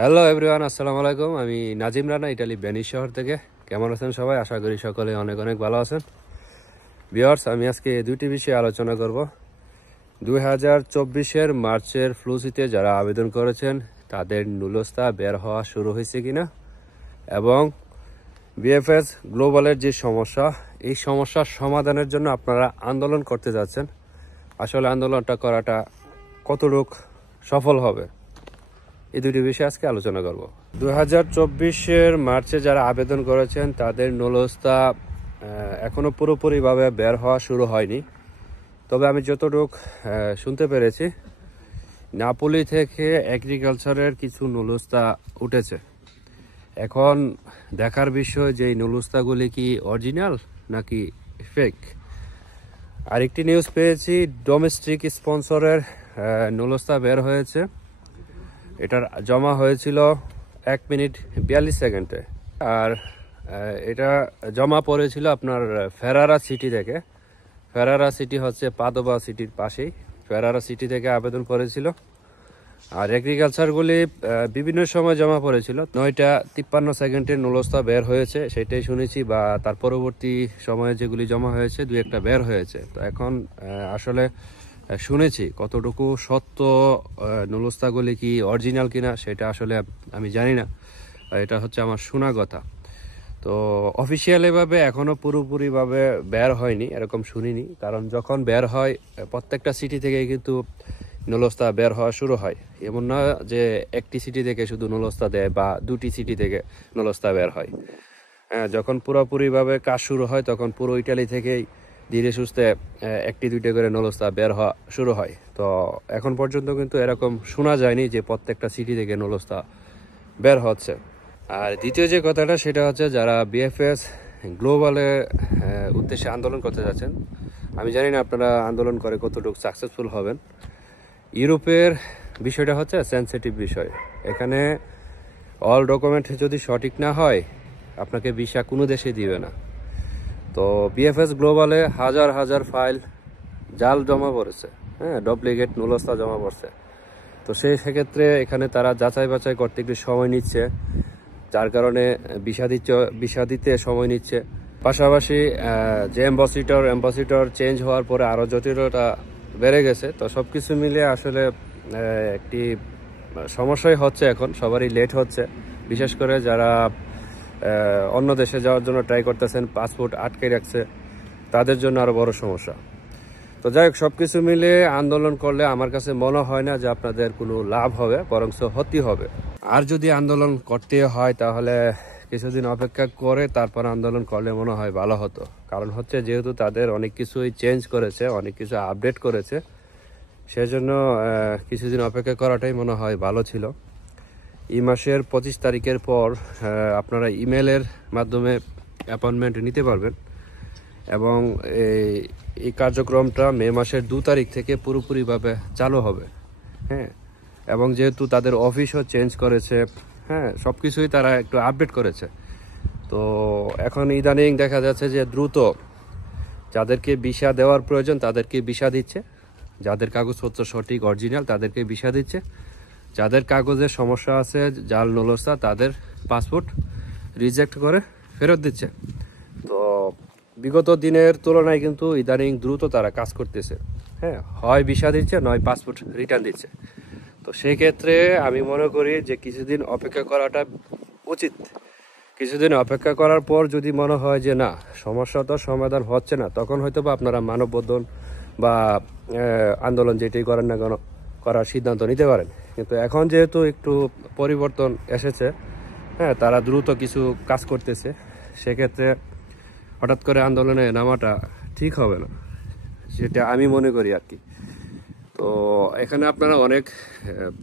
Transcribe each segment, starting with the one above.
Hello everyone, আসসালামু আলাইকুম। আমি নাজিম রানা, ইটালি ভেনিস শহর থেকে। কেমন আছেন সবাই? আশা করি সকলে অনেক অনেক ভালো আছেন। ভিউয়ার্স, আমি আজকে দুইটি বিষয়ে আলোচনা করব। 2024-এর মার্চের ফ্লুসিতে যারা আবেদন করেছেন তাদের নুলস্তা বের হওয়া শুরু হয়েছে কিনা, এবং বিএফএস গ্লোবালের যে সমস্যা, এই সমস্যার সমাধানের জন্য আপনারা আন্দোলন করতে যাচ্ছেন, আসলে আন্দোলনটা করাটা কতটুকু সফল হবে, এই দুটি বিষয়ে আজকে আলোচনা করব। 2024-এর মার্চে যারা আবেদন করেছেন তাদের নুলস্তা এখনো পুরোপুরিভাবে বের হওয়া শুরু হয়নি। তবে আমি যতটুকু শুনতে পেরেছি, নাপোলি থেকে এগ্রিকালচারের কিছু নুলস্তা উঠেছে। এখন দেখার বিষয় যে এই নুলস্তাগুলি কি অরিজিনাল নাকি ফেক। আরেকটি নিউজ পেয়েছি, ডোমেস্টিক স্পন্সরের নুলস্তা বের হয়েছে। এটার জমা হয়েছিল 1 মিনিট 42 সেকেন্ডে, আর এটা জমা পড়েছিল আপনার ফেরারা সিটি থেকে। ফেরারা সিটি হচ্ছে পাদোবা সিটির পাশেই। ফেরারা সিটি থেকে আবেদন করেছিল। আর এগ্রিকালচারগুলি বিভিন্ন সময় জমা পড়েছিল। 9টা 53 সেকেন্ডের নুলস্তা বের হয়েছে, সেটাই শুনেছি, বা তার পরবর্তী সময়ে যেগুলি জমা হয়েছে দু একটা বের হয়েছে। তো এখন আসলে শুনেছি কতটুকু সত্য, নুলস্তাগুলি কি অরিজিনাল কিনা সেটা আসলে আমি জানি না। এটা হচ্ছে আমার শোনা কথা। তো অফিসিয়াল এভাবে এখনো পুরোপুরিভাবে বের হয়নি, এরকম শুনিনি। কারণ যখন বের হয় প্রত্যেকটা সিটি থেকে কিন্তু নুলস্তা বের হওয়া শুরু হয়। এমন না যে একটি সিটি থেকে শুধু নুলস্তা দেয় বা দুটি সিটি থেকে নুলস্তা বের হয়। যখন পুরোপুরিভাবে কাজ শুরু হয় তখন পুরো ইটালি থেকেই ধীরে সুস্থে একটি দুইটা করে নুলস্তা বের হওয়া শুরু হয়। তো এখন পর্যন্ত কিন্তু এরকম শোনা যায়নি যে প্রত্যেকটা সিটি থেকে নুলস্তা বের হচ্ছে। আর দ্বিতীয় যে কথাটা, সেটা হচ্ছে যারা বিএফএস গ্লোবালে উদ্দেশ্যে আন্দোলন করতে যাচ্ছেন, আমি জানি না আপনারা আন্দোলন করে কতটুকু সাকসেসফুল হবেন। ইউরোপের বিষয়টা হচ্ছে সেনসিটিভ বিষয়। এখানে অল ডকুমেন্ট যদি সঠিক না হয় আপনাকে ভিসা কোনো দেশে দিবে না। তো বিএফএস গ্লোবালে হাজার হাজার ফাইল জাল জমা পড়েছে, ডুপ্লিকেট নুলস্তা জমা পড়ছে। তো সেক্ষেত্রে এখানে তারা যাচাই বাছাই করতে একটু সময় নিচ্ছে, যার কারণে ভিসা দিতে সময় নিচ্ছে। পাশাপাশি যে অ্যাম্বাসিডর চেঞ্জ হওয়ার পরে আরও জটিলতা বেড়ে গেছে। তো সব কিছু মিলিয়ে আসলে একটি সমস্যাই হচ্ছে, এখন সবারই লেট হচ্ছে। বিশেষ করে যারা অন্য দেশে যাওয়ার জন্য ট্রাই করতেছেন, পাসপোর্ট আটকে রাখছে, তাদের জন্য আরও বড় সমস্যা। তো যাই হোক, সব কিছু মিলে আন্দোলন করলে আমার কাছে মনে হয় না যে আপনাদের কোনো লাভ হবে, বরং ক্ষতি হবে। আর যদি আন্দোলন করতে হয় তাহলে কিছুদিন অপেক্ষা করে তারপর আন্দোলন করলে মনে হয় ভালো হতো। কারণ হচ্ছে যেহেতু তাদের অনেক কিছুই চেঞ্জ করেছে, অনেক কিছু আপডেট করেছে, সেজন্য কিছুদিন অপেক্ষা করাটাই মনে হয় ভালো ছিল। এই মাসের 25 তারিখের পর আপনারা ইমেলের মাধ্যমে অ্যাপয়েন্টমেন্ট নিতে পারবেন, এবং এই কার্যক্রমটা মে মাসের 2 তারিখ থেকে পুরোপুরিভাবে চালু হবে। এবং যেহেতু তাদের অফিসও চেঞ্জ করেছে, সব কিছুই তারা একটু আপডেট করেছে। তো এখন ইদানিং দেখা যাচ্ছে যে দ্রুত যাদেরকে ভিসা দেওয়ার প্রয়োজন তাদেরকে ভিসা দিচ্ছে, যাদের কাগজপত্র সঠিক অরিজিনাল তাদেরকে ভিসা দিচ্ছে, যাদের কাগজের সমস্যা আছে, জাল নুলস্তা, তাদের পাসপোর্ট রিজেক্ট করে ফেরত দিচ্ছে। তো বিগত দিনের তুলনায় কিন্তু ইদানিং দ্রুত তারা কাজ করতেছে। হয় ভিসা দিচ্ছে, নয় পাসপোর্ট রিটার্ন দিচ্ছে। তো সেই ক্ষেত্রে আমি মনে করি যে কিছুদিন অপেক্ষা করাটা উচিত। কিছুদিন অপেক্ষা করার পর যদি মনে হয় যে না, সমস্যা তো সমাধান হচ্ছে না, তখন হয়তো বা আপনারা মানববন্ধন বা আন্দোলন যেটাই করেন না কেন করার সিদ্ধান্ত নিতে পারেন। কিন্তু এখন যেহেতু একটু পরিবর্তন এসেছে, তারা দ্রুত কিছু কাজ করতেছে, সেক্ষেত্রে হঠাৎ করে আন্দোলনে নামাটা ঠিক হবে না, সেটা আমি মনে করি আর কি। তো এখানে আপনারা অনেক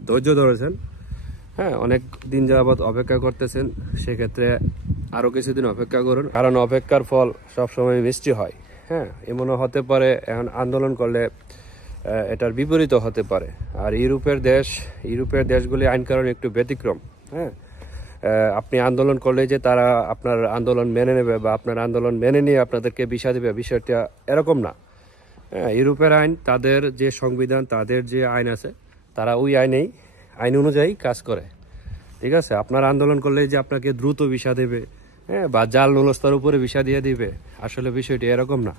ধৈর্য ধরেছেন, অনেক দিন যাবৎ অপেক্ষা করতেছেন, সেক্ষেত্রে আরও কিছুদিন অপেক্ষা করুন। কারণ অপেক্ষার ফল সবসময় মিষ্টি হয়। এমনও হতে পারে এখন আন্দোলন করলে এটার বিপরীত হতে পারে। আর ইউরোপের দেশগুলি আইন কারণ একটু ব্যতিক্রম। আপনি আন্দোলন করলে যে তারা আপনার আন্দোলন মেনে নেবে বা আপনার আন্দোলন মেনে নিয়ে আপনাদেরকে ভিসা দেবে, বিষয়টা এরকম না। ইউরোপের আইন, তাদের যে সংবিধান, তাদের যে আইন আছে, তারা ওই আইন অনুযায়ী কাজ করে। ঠিক আছে, আপনার আন্দোলন করলে যে আপনাকে দ্রুত ভিসা দেবে, হ্যাঁ, বা জাল নুলস্তার উপরে ভিসা দিয়ে দিবে, আসলে বিষয়টি এরকম না।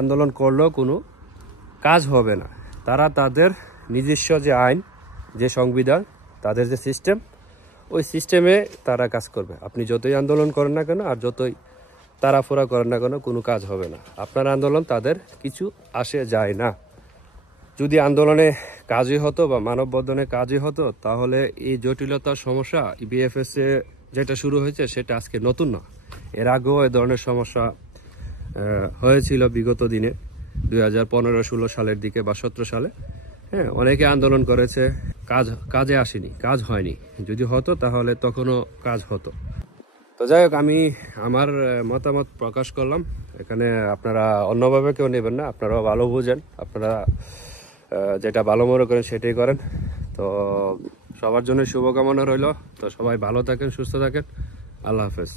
আন্দোলন করলেও কোনো কাজ হবে না। তারা তাদের নিজস্ব যে আইন, যে সংবিধান, তাদের যে সিস্টেম, ওই সিস্টেমে তারা কাজ করবে। আপনি যতই আন্দোলন করেন না কেন আর যতই তাড়াফোড়া করেন না কেন, কোনো কাজ হবে না। আপনার আন্দোলন তাদের কিছু আসে যায় না। যদি আন্দোলনে কাজই হতো বা মানববন্ধনে কাজই হতো, তাহলে এই জটিলতার সমস্যা বিএফএস এ যেটা শুরু হয়েছে সেটা আজকে নতুন না। এর আগেও এই ধরনের সমস্যা হয়েছিল বিগত দিনে, 2015-16 সালের দিকে বা 17 সালে। হ্যাঁ, অনেকে আন্দোলন করেছে, কাজে আসেনি, কাজ হয়নি। যদি হতো তাহলে তখনও কাজ হতো। তো যাই হোক, আমি আমার মতামত প্রকাশ করলাম এখানে। আপনারা অন্যভাবে কেউ নেবেন না, আপনারাও ভালো বুঝেন, আপনারা যেটা ভালো মনে করেন সেটাই করেন। তো সবার জন্য শুভকামনা রইল। তো সবাই ভালো থাকেন, সুস্থ থাকেন। আল্লাহ হাফেজ।